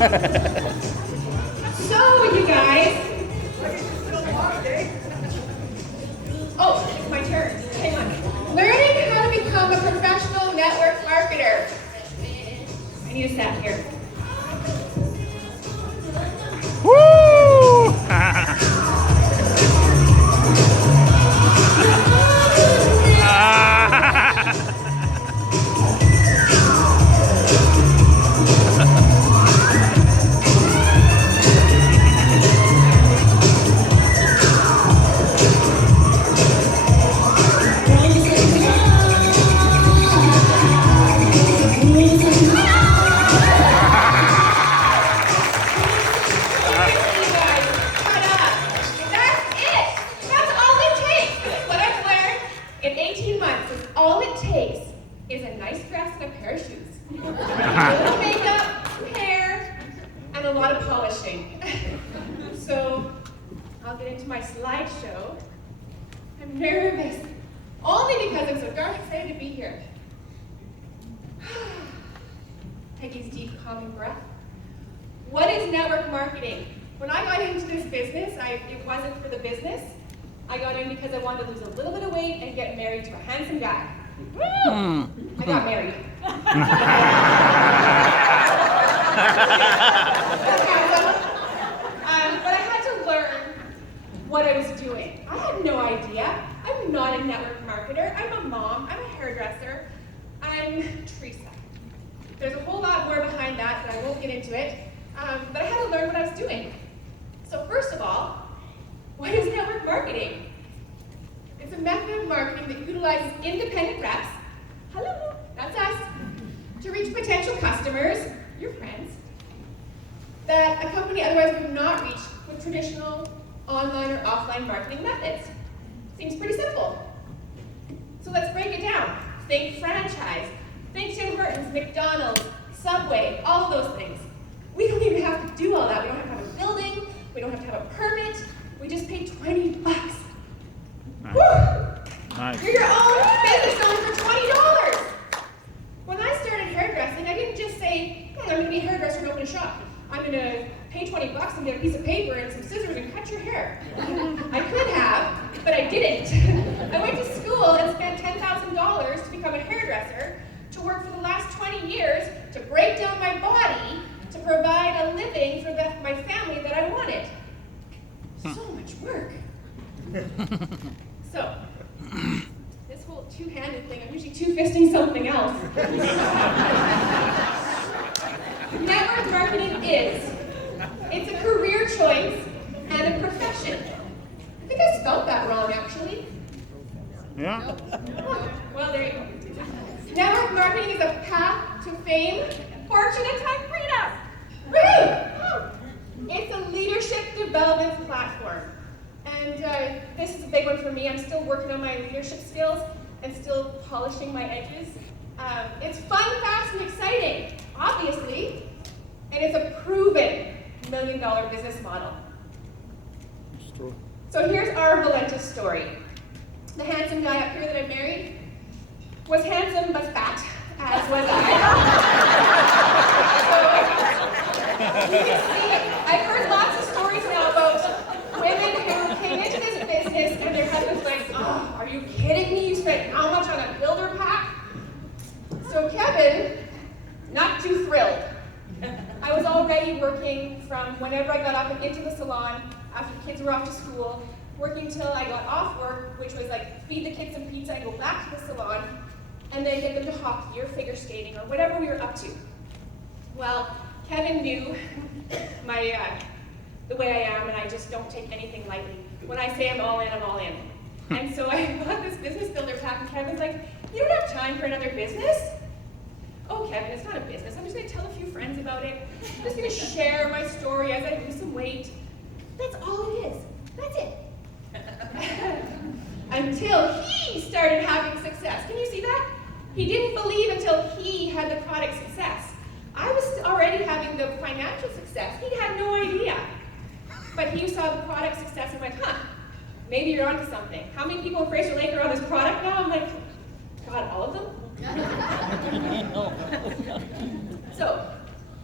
So, you guys. Oh, it's my turn. Hang on. Learning how to become a professional network marketer. I need a sat here. Woo! All it takes is a nice dress and a pair of shoes. A little makeup, hair, and a lot of polishing. So I'll get into my slideshow. I'm nervous, only because I'm so darn excited to be here. Take these deep, calming breath. What is network marketing? When I got into this business, it wasn't for the business. I got in because I wanted to lose a little bit of weight and get married to a handsome guy. Woo! I got married. But I had to learn what I was doing. I had no idea. I'm not a network marketer. I'm a mom. I'm a hairdresser. I'm Teresa. There's a whole lot more behind that, but I won't get into it. But I had to learn what I was doing. So first of all, what is network marketing? It's a method of marketing that utilizes independent reps, hello, that's us, to reach potential customers, your friends, that a company otherwise would not reach with traditional online or offline marketing methods. Seems pretty simple. So let's break it down. Think franchise, think Tim Hortons, McDonald's, Subway, all of those things. We don't even have to do all that. We don't have to have a building, we don't have to have a permit. We just pay $20. Nice. Woo! Nice. You're your own business owner for $20. When I started hairdressing, I didn't just say, I'm going to be a hairdresser and open a shop. I'm going to pay $20 and get a piece of paper and some scissors and cut your hair. I could have, but I didn't. I went to school and spent $10,000 to become a hairdresser, to work for the last 20 years, to break down my body, to provide a living for my family that I wanted. So much work. So, this whole two-handed thing, I'm usually two-fisting something else. Network marketing it's a career choice and a profession. I think I spelled that wrong, actually. Yeah. Oh, well, there you go. Network marketing is a path to fame, fortune, and time freedom. Woo! It's a leadership development platform. And this is a big one for me. I'm still working on my leadership skills and still polishing my edges. It's fun, fast, and exciting, obviously. And it's a proven $1 million business model. That's true. So here's our Valenta story. The handsome guy up here that I married was handsome but fat, as was I. So, you can see, I've heard lots of stories now about women who came into this business and their husband's like, oh, are you kidding me? You spent how much on a builder pack? So Kevin, not too thrilled. I was already working from whenever I got up and into the salon after the kids were off to school, working till I got off work, which was like feed the kids some pizza and go back to the salon, and then get them to hockey or figure skating or whatever we were up to. Well, Kevin knew the way I am, and I just don't take anything lightly. When I say I'm all in, I'm all in. And so I bought this business builder pack, and Kevin's like, you don't have time for another business? Oh, Kevin, it's not a business. I'm just going to tell a few friends about it. I'm just going to share my story as I lose some weight. That's all it is. That's it. Until he started having success. Can you see that? He didn't believe until he had the product success. I was already having the financial success. He had no idea. But he saw the product success and went, maybe you're onto something. How many people in Fraser Lake are on this product now? I'm like, God, all of them? So,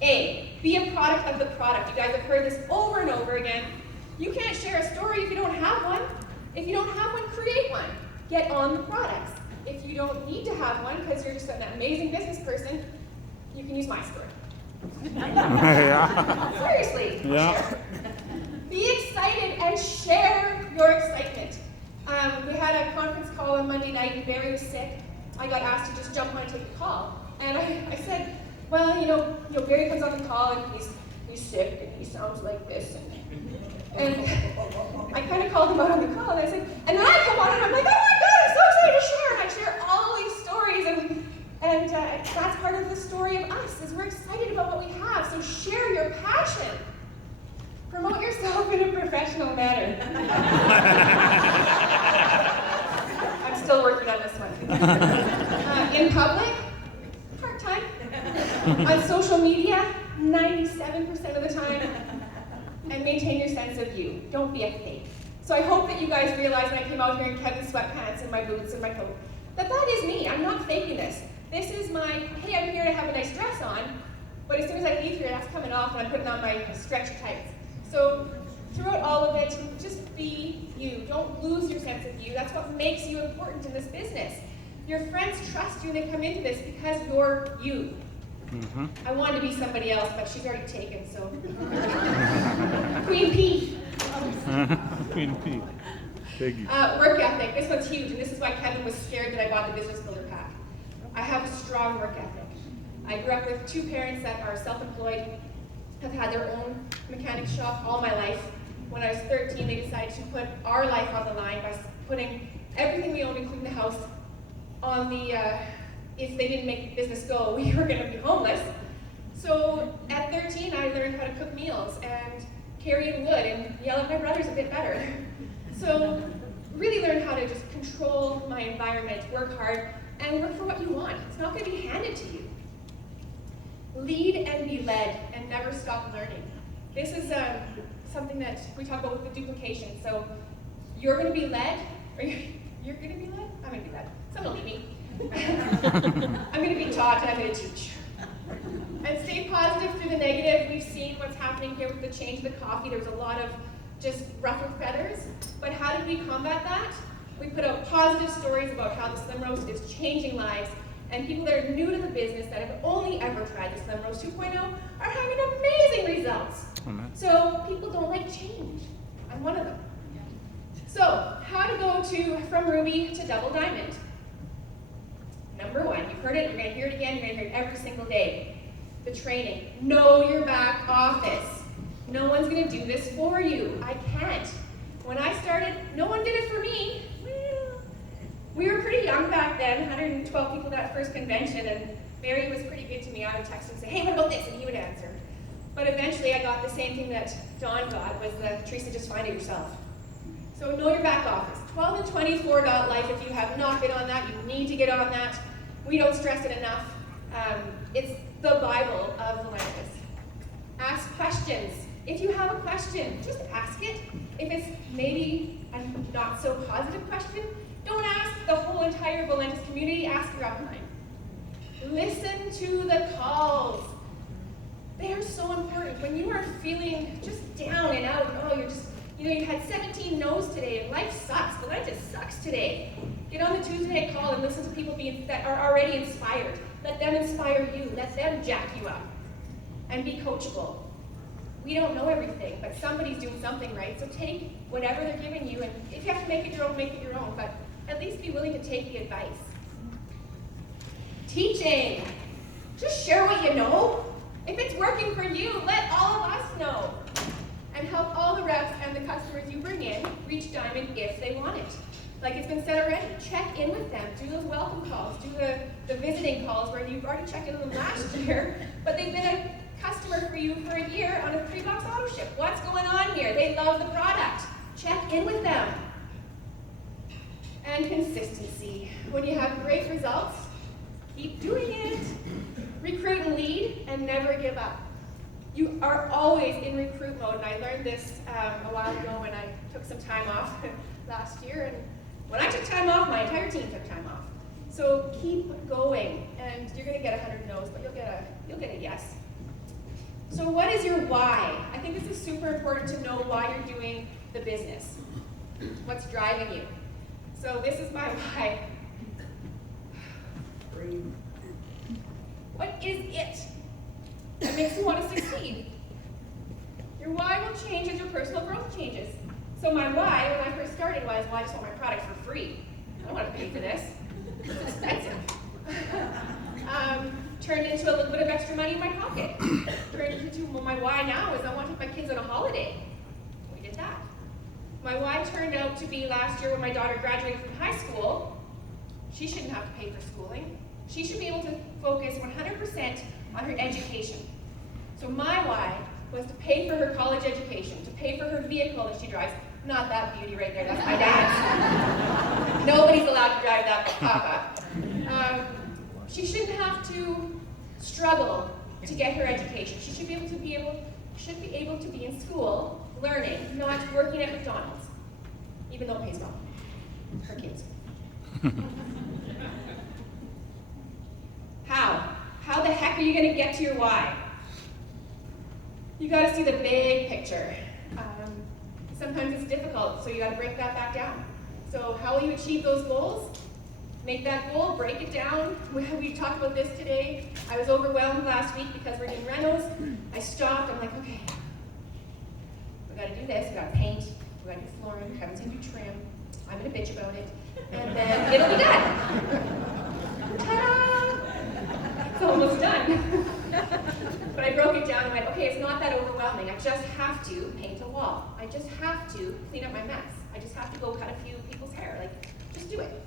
A, be a product of the product. You guys have heard this over and over again. You can't share a story if you don't have one. If you don't have one, create one. Get on the products. If you don't need to have one because you're just an amazing business person, you can use my story. Yeah. Seriously. Yeah. Share. Be excited and share your excitement. We had a conference call on Monday night and Barry was sick. I got asked to just jump on and take the call. And I said, well, you know, Barry comes on the call and he's sick and he sounds like this. And I kind of called him out on the call and I said, and then I come on and I'm like, oh my God, I'm so excited to share. And I share all these stories and that's part of the story of us, is we're excited about what we have. So share your passion. Promote yourself in a professional manner. I'm still working on this one. In public, part-time. On social media, 97% of the time. And maintain your sense of you. Don't be a fake. So I hope that you guys realize when I came out here in Kevin's sweatpants and my boots and my coat, that is me. I'm not faking this. This is my, hey, I'm here to have a nice dress on, but as soon as I leave here, that's coming off and I'm putting on my stretch tights. So throughout all of it, just be you. Don't lose your sense of you. That's what makes you important in this business. Your friends trust you and they come into this because you're you. Mm-hmm. I wanted to be somebody else, but she's already taken, so. Queen P. Queen P. Piggy. Work ethic. This one's huge, and this is why Kevin was scared that I bought the Business Builder Pack. I have a strong work ethic. I grew up with two parents that are self-employed, have had their own mechanic shop all my life. When I was 13, they decided to put our life on the line by putting everything we owned, including the house, on the, if they didn't make the business go, we were going to be homeless. So at 13, I learned how to cook meals and carry in wood and yell at my brothers a bit better. So really learn how to just control my environment, work hard, and work for what you want. It's not going to be handed to you. Lead and be led, and never stop learning. This is something that we talk about with the duplication. So you're going to be led, or you're going to be led? I'm going to be led. Someone lead me. I'm going to be taught and I'm going to teach. And stay positive through the negative. We've seen what's happening here with the change of the coffee. There was a lot of just ruffled feathers. But how did we combat that? We put out positive stories about how the Slim Roast is changing lives. And people that are new to the business that have only ever tried the Slim Roast 2.0 are having amazing results. So people don't like change. I'm one of them. So how to go from Ruby to Double Diamond. Number one, you've heard it, you're going to hear it again, you're going to hear it every single day. The training. Know your back office. No one's going to do this for you. I can't. When I started, no one did it for me. Well, we were pretty young back then, 112 people at that first convention, and Barry was pretty good to me. I would text him and say, hey, what about this? And he would answer. But eventually I got the same thing that Dawn got, was the Teresa, just find it yourself. So know your back office. 12and24.life, if you have not been on that, you need to get on that. We don't stress it enough. It's the Bible of the language. Ask questions. If you have a question, just ask it. If it's maybe a not so positive question, don't ask the whole entire Valentis community, ask your upline. Listen to the calls. They are so important. When you are feeling just down and out, you had 17 no's today and life sucks, Valentis sucks today. Get on the Tuesday call and listen to people that are already inspired. Let them inspire you. Let them jack you up. And be coachable. We don't know everything, but somebody's doing something right. So take whatever they're giving you, and if you have to make it your own, make it your own. But at least be willing to take the advice. Teaching. Just share what you know. If it's working for you, let all of us know. And help all the reps and the customers you bring in reach Diamond if they want it. Like it's been said already, check in with them. Do those welcome calls. Do the visiting calls where you've already checked in with them last year, but they've been a customer for you for a year on a 3-box auto ship. What's going on here? They love the product. Check in with them. And consistency. When you have great results, keep doing it. Recruit and lead, and never give up. You are always in recruit mode, and I learned this a while ago when I took some time off last year. And when I took time off, my entire team took time off. So keep going, and you're going to get 100 no's, but you'll get a yes. So what is your why? I think this is super important to know why you're doing the business. What's driving you? So this is my why. What is it that makes you want to succeed? Your why will change as your personal growth changes. So my why, when I first started, was, well, I just want my products for free. I don't want to pay for this. It's expensive. Turned into a little bit of extra money in my pocket. Turned into, well, my why now is I want to take my kids on a holiday. We did that. My why turned out to be last year when my daughter graduated from high school. She shouldn't have to pay for schooling. She should be able to focus 100% on her education. So my why was to pay for her college education, to pay for her vehicle that she drives. Not that beauty right there, that's my dad's. Nobody's allowed to drive that but Papa. She shouldn't have to struggle to get her education. She should be able to be in school, learning, not working at McDonald's, even though it pays well. Her kids. How the heck are you going to get to your why? You got to see the big picture. Sometimes it's difficult, so you got to break that back down. So how will you achieve those goals? Make that goal, break it down. We talked about this today. I was overwhelmed last week because we're doing renos. I stopped. I'm like, okay, we got to do this. We got to paint. We got to do flooring. We haven't seen you trim. I'm going to bitch about it, and then it'll be done. Ta-da! It's almost done. But I broke it down and went, okay, it's not that overwhelming. I just have to paint a wall. I just have to clean up my mess. I just have to go cut a few people's hair. Like, just do it.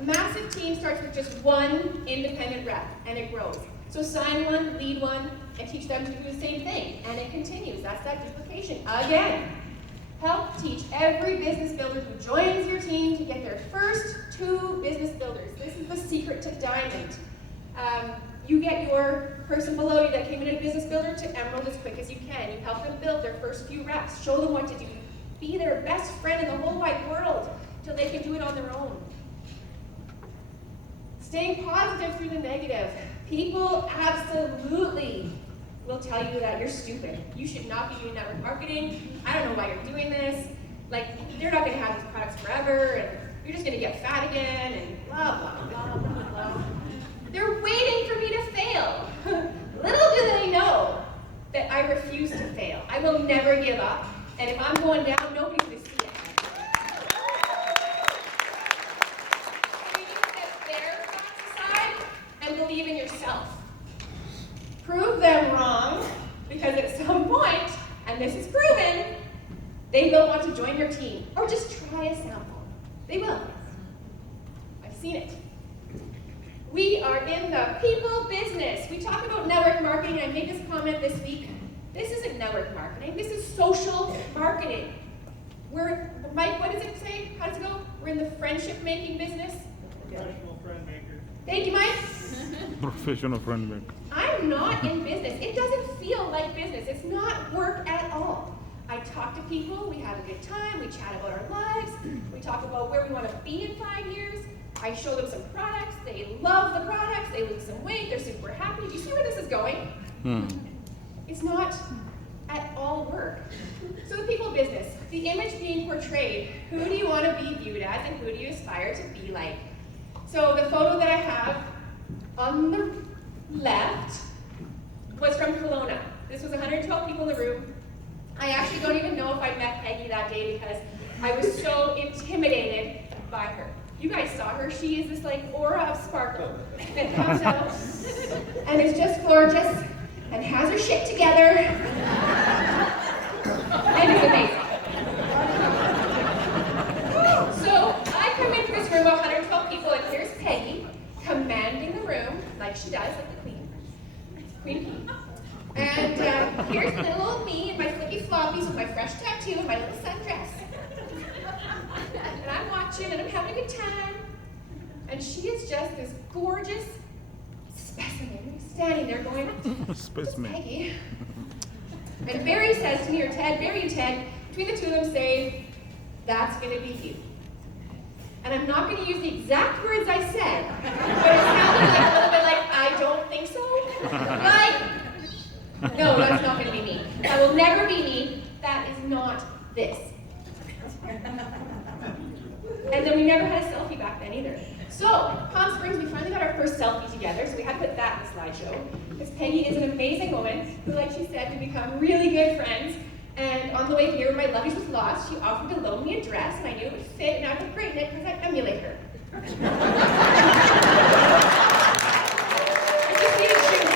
A massive team starts with just one independent rep, and it grows. So sign one, lead one, and teach them to do the same thing. And it continues. That's that duplication. Again, help teach every business builder who joins your team to get their first 2 business builders. This is the secret to diamond. You get your person below you that came in a business builder to emerald as quick as you can. You help them build their first few reps. Show them what to do. Be their best friend in the whole wide world till they can do it on their own. Staying positive through the negative. People absolutely will tell you that you're stupid. You should not be doing network marketing. I don't know why you're doing this. Like, they're not going to have these products forever, and you're just going to get fat again, and blah, blah, blah, blah, blah. They're waiting for me to fail. Little do they know that I refuse to fail. I will never give up, and if I'm going down, nobody's going to see it. You need to get their facts aside and believe in yourself. Prove them wrong, because at some point, and this is proven, they will want to join your team, or just try a sample. They will. I've seen it. We are in the people business. We talk about network marketing. I made this comment this week. This isn't network marketing. This is social marketing. Mike, what does it say? How does it go? We're in the friendship making business. Professional friend maker. Thank you, Mike. Professional friend maker. I'm not in business. It doesn't feel like business. It's not work at all. I talk to people. We have a good time. We chat about our lives. We talk about where we want to be in 5 years. I show them some products, they love the products, they lose some weight, they're super happy. Do you see where this is going? It's not at all work. So the people business, the image being portrayed, who do you want to be viewed as and who do you aspire to be like? So the photo that I have on the left was from Kelowna. This was 112 people in the room. I actually don't even know if I met Peggy that day because I was so intimidated by her. You guys saw her. She is this like aura of sparkle that comes out and is just gorgeous and has her shit together and is amazing. So I come into this room of 112 people and here's Peggy commanding the room like she does, like the queen. Queen Pea. And here's little old me in my flippy floppies with my fresh tattoo and my little sundress. And I'm watching and I'm having a good time. And she is just this gorgeous specimen standing there going, Specimen. Peggy. And Barry says to me, or Ted, Barry and Ted, between the two of them say, that's going to be you. And I'm not going to use the exact words I said, but it sounded like a little bit like, I don't think so. Like, no, That's not going to be me. That will never be me. That is not this. And then we never had a selfie back then either. So, Palm Springs, we finally got our first selfie together, so we had to put that in the slideshow. Because Peggy is an amazing woman who, like she said, we become really good friends. And on the way here, when my luggage was lost, she offered to loan me a dress, and I knew it would fit, and I would look great in it because I emulate her. I just needed shoes.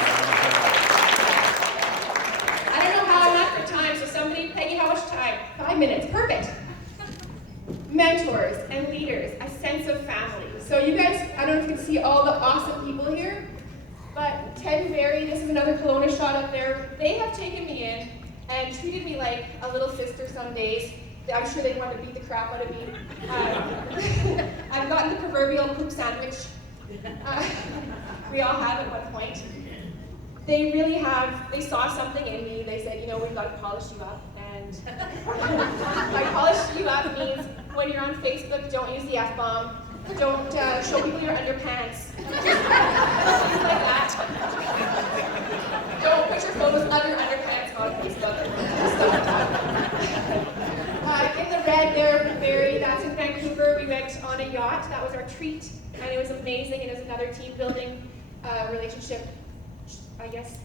I don't know how I'm up for time, so somebody, Peggy, how much time? 5 minutes, perfect. Mentors and leaders, a sense of family. So you guys, I don't know if you can see all the awesome people here, but Ted and Barry, this is another Kelowna shot up there. They have taken me in and treated me like a little sister some days. I'm sure they want to beat the crap out of me. I've gotten the proverbial poop sandwich. We all have at one point. They really have, they saw something in me. They said, we've got to polish you up. And by polish you up means when you're on Facebook, don't use the F-bomb. Don't show people your underpants. Things like that. Don't put your photos of your underpants on Facebook. Stuff like that. In the red there, Barry, that's in Vancouver. We went on a yacht. That was our treat. And it was amazing. It was another team building relationship, I guess.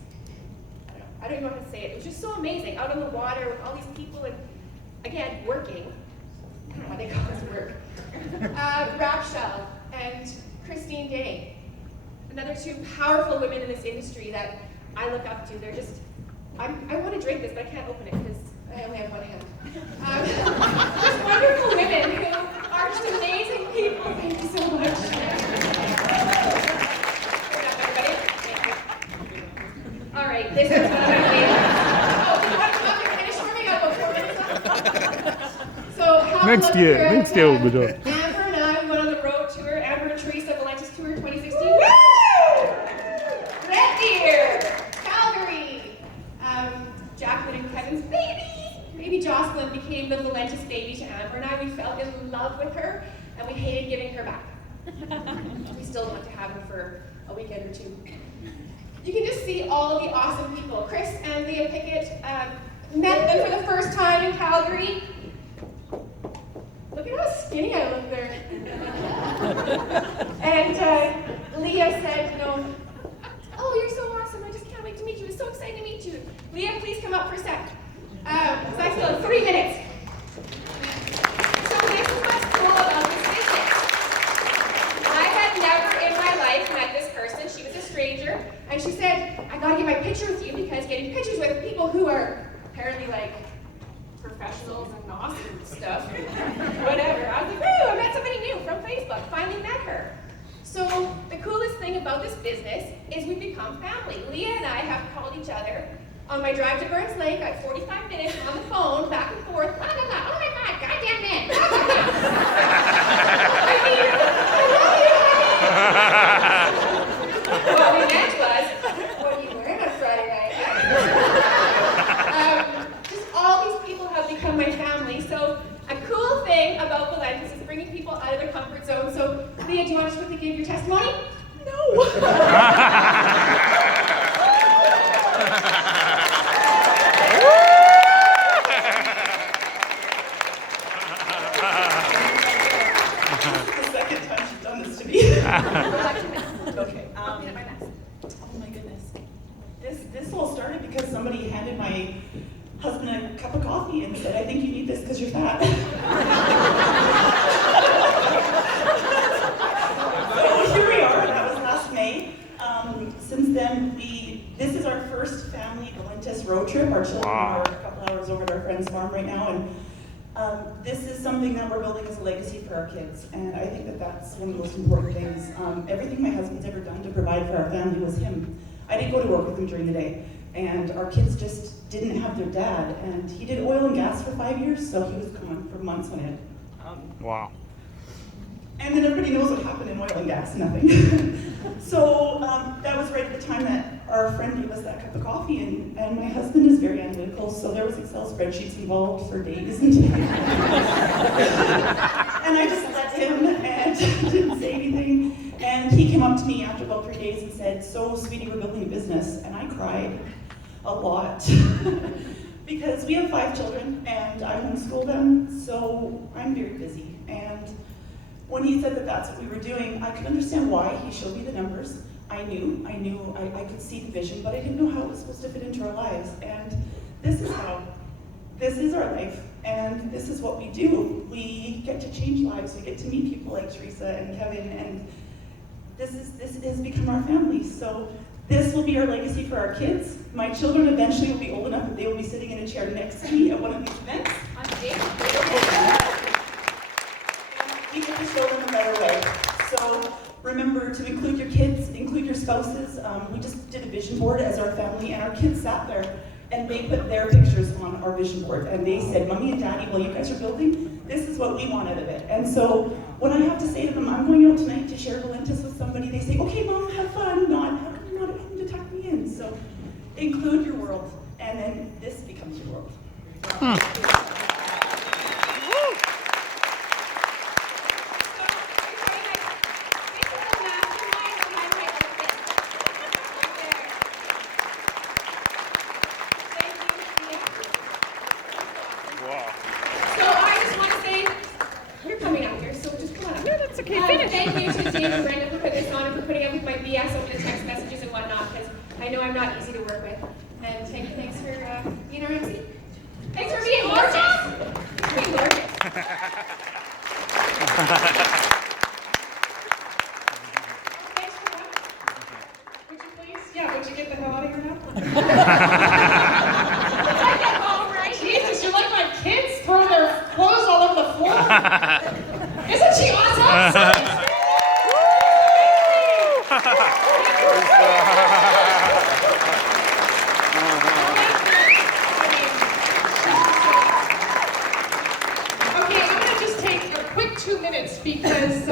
I don't even know how to say it. It was just so amazing. Out on the water with all these people and, again, working. I don't know why they call this work. Rapshell and Christine Day. Another two powerful women in this industry that I look up to. They're just, I want to drink this, but I can't open it because I only have one hand. Just wonderful women who are just amazing people. Thank you so much. All right, this is one of my favorites. Oh, you want to finish for me? I got about 4 minutes left. So, Next year will be done. Amber and I, we went on the road tour. Amber and Teresa, the Lentis Tour 2016. Woo! Red Deer, Calgary. Jacqueline and Kevin's baby Jocelyn became the Valentis baby to Amber and I. We fell in love with her, and we hated giving her back. We still want to have her for a weekend or two. You can just see all the awesome people. Chris and Leah Pickett met them for the first time in Calgary. Look at how skinny I look there. And Leah said, oh, you're so awesome. I just can't wait to meet you. It's so exciting to meet you. Leah, please come up for a sec. Because I still have 3 minutes. So this is what's cool about this business. I had never in my life met this person. She was a stranger. And she said, I gotta get my picture with you because getting pictures with people who are apparently like professionals and awesome and stuff, whatever. I was like, woo, I met somebody new from Facebook. Finally met her. So the coolest thing about this business is we've become family. Leah and I have called each other on my drive to Burns Lake at 45 minutes on the phone, back and forth, blah, blah, blah. Oh my God, goddamn man. Blah, blah, blah. I mean, what we meant was, what are you wearing on Friday night? Just all these people have become my family. So a cool thing about Valentis is bringing people out of their comfort zone. So Leah, do you want to quickly give your testimony? No. Okay. Oh my goodness. This all started because somebody handed my husband a cup of coffee and said, I think you need this because you're fat. So here we are. That was last May. Since then, this is our first family Valentis road trip. Our children are a couple hours over at our friend's farm right now, and this is something that we're building as a legacy for our kids, and I think that that's one of the most important things. Everything my husband's ever done to provide for our family was him. I didn't go to work with him during the day, and our kids just didn't have their dad, and he did oil and gas for 5 years, so he was gone for months on end. Wow. And then everybody knows what happened in oil and gas, nothing. So that was right at the time that our friend gave us that cup of coffee, and my husband is very analytical, so there was Excel spreadsheets involved for days and days. And I just let him and didn't say anything. And he came up to me after about 3 days and said, so sweetie, we're building a business. And I cried. a lot. Because we have 5 children and I homeschool them, so I'm very busy. And when he said that that's what we were doing, I could understand why. He showed me the numbers. I knew I could see the vision, but I didn't know how it was supposed to fit into our lives. And this is how. This is our life, and this is what we do. We get to change lives. We get to meet people like Teresa and Kevin, and this has become our family. So this will be our legacy for our kids. My children eventually will be old enough that they will be sitting in a chair next to me at one of these events. On stage. We get to show them a better way. So remember to include your kids, include your spouses. We just did a vision board as our family, and our kids sat there and they put their pictures on our vision board. And they said, Mommy and Daddy, while you guys are building, this is what we want out of it. And so when I have to say to them, I'm going out tonight to share Valentis with somebody, they say, okay, Mom, have fun. Not, how come you're not at home to tuck me in? So include your world, and then this becomes your world. Wow. So I just want to say, you're coming out here, so just come on up. No, that's okay. Finish. Thank you to Dave and Brenda for putting this on and for putting up with my BS over the text messages and whatnot, because I know I'm not easy to work with. And thanks for being our MC. Thanks for being gorgeous. Being gorgeous. Thanks for that. Would you please? Yeah, would you get the hell out of here now? Jesus, you're like my kids throw their clothes all over the floor. Isn't she awesome? Okay, I'm going to just take a quick 2 minutes because